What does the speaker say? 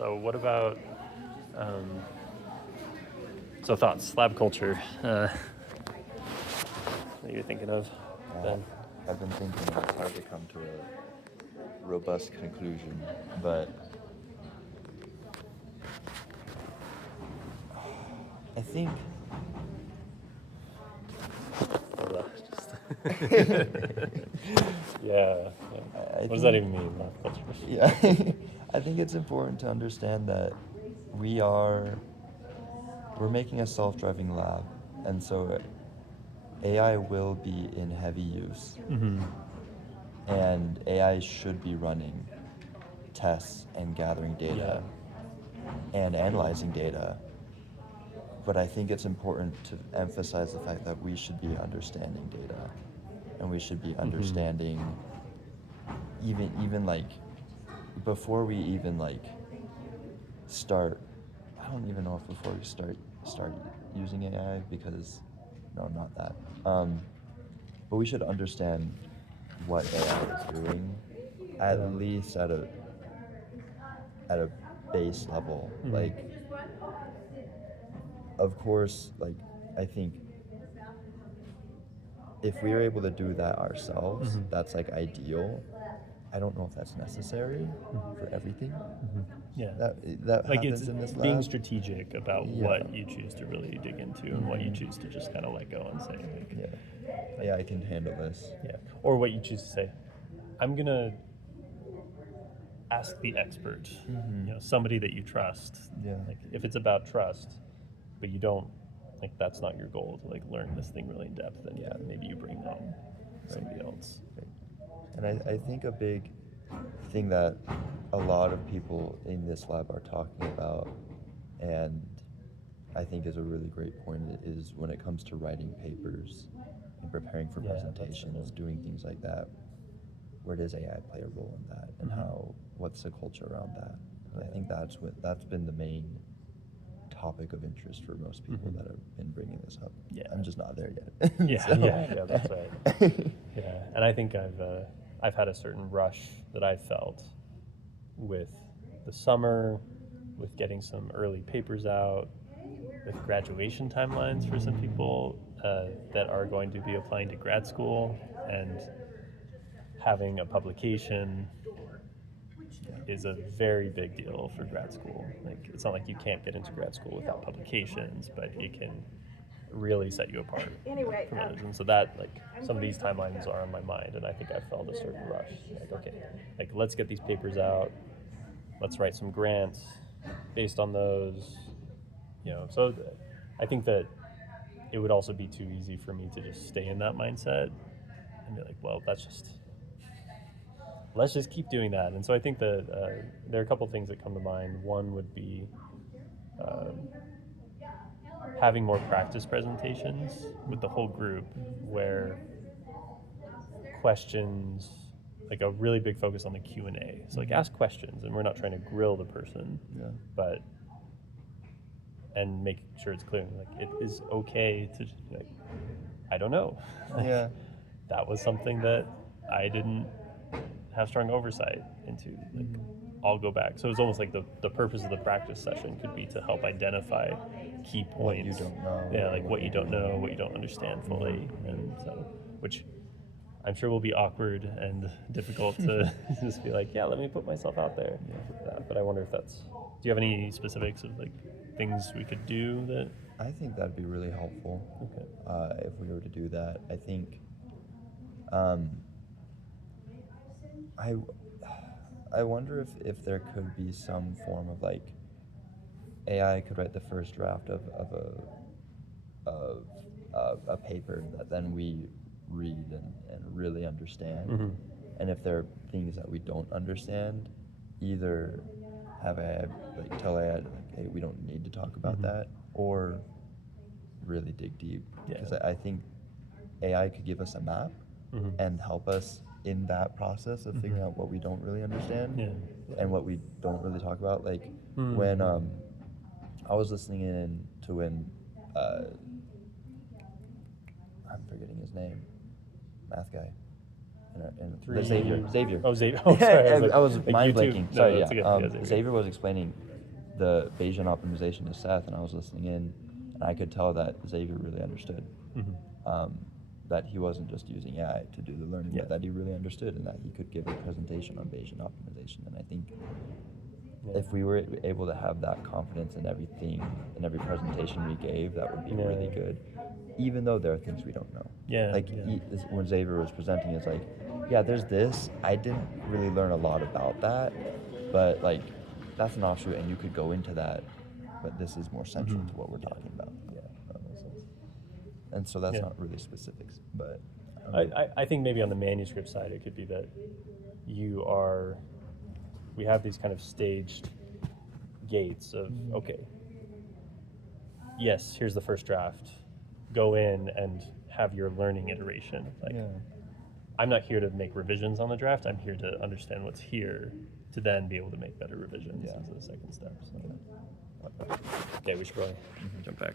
So what about, so thoughts, lab culture, that you're thinking of, Ben? I've been thinking it's hard to come to a robust conclusion, but I think Yeah. What does that even mean, lab culture? Yeah, I think it's important to understand that we're making a self-driving lab, and so AI will be in heavy use, and AI should be running tests and gathering data and analyzing data. But I think it's important to emphasize the fact that we should be understanding data, and we should be understanding even like before we even like start. I don't even know if before we start using AI, because no, not that. But we should understand what AI is doing, at least at a base level. Like, of course, like I think if we are able to do that ourselves, that's like ideal. I don't know if that's necessary for everything. Yeah. That Like happens it's in this lab. being strategic about Yeah. what you choose to really dig into and what you choose to just kind of let go and say, like, Yeah, I can handle this. yeah. Or what you choose to say, I'm going to ask the expert, somebody that you trust. Yeah. Like if it's about trust, but you don't, like that's not your goal to like learn this thing really in depth, then yeah, maybe you bring on somebody else. And I think a big thing that a lot of people in this lab are talking about, and I think is a really great point, is when it comes to writing papers and preparing for presentations, doing things like that, where does AI play a role in that, and what's the culture around that? And I think that's been the main topic of interest for most people that have been bringing this up. Yeah, I'm just not there yet. Yeah, that's right. Yeah, and I think I've had a certain rush that I felt with the summer, with getting some early papers out, with graduation timelines for some people that are going to be applying to grad school, and having a publication is a very big deal for grad school. Like it's not like you can't get into grad school without publications, but it can really set you apart from others. And so that, like, some of these timelines are on my mind, and I think I felt a certain rush. Like, okay, like let's get these papers out, let's write some grants based on those, So I think that it would also be too easy for me to just stay in that mindset and be like, well, let's just keep doing that. And so I think that there are a couple things that come to mind. One would be having more practice presentations with the whole group, where questions, like a really big focus on the Q&A. So like ask questions, and we're not trying to grill the person, but and make sure it's clear, like it is okay to, like, I don't know. Like, that was something that I didn't have strong oversight into. Like, I'll go back. So it's almost like the purpose of the practice session could be to help identify key points. What you don't know. Yeah, like what you don't know, what you don't understand fully. And so, which I'm sure will be awkward and difficult to just be like, yeah, let me put myself out there. But I wonder if do you have any specifics of like things we could do that? I think that'd be really helpful. Okay. If we were to do that. I think I wonder if there could be some form of like AI could write the first draft of a paper that then we read and really understand. And if there are things that we don't understand, either have AI like tell AI like, hey, we don't need to talk about that, or really dig deep. Because I think AI could give us a map and help us in that process of figuring out what we don't really understand and what we don't really talk about. Like when I was listening in to when I'm forgetting his name, math guy. Xavier. Oh, Xavier. Oh, sorry. I was like mind YouTube. blanking. No, Sorry, that's okay. Xavier was explaining the Bayesian optimization to Seth, and I was listening in, and I could tell that Xavier really understood. That he wasn't just using AI to do the learning, Yeah. but that he really understood, and that he could give a presentation on Bayesian optimization. And I think if we were able to have that confidence in everything, in every presentation we gave, that would be really good. Even though there are things we don't know. When Xavier was presenting, it's like, yeah, there's this. I didn't really learn a lot about that, but like, that's an offshoot, and you could go into that. But this is more central to what we're talking about. Yeah, that makes sense. And so that's not really specifics, but I think maybe on the manuscript side, it could be that we have these kind of staged gates of, okay, yes, here's the first draft. Go in and have your learning iteration. I'm not here to make revisions on the draft. I'm here to understand what's here to then be able to make better revisions as the second step. So. Okay, we should probably jump back.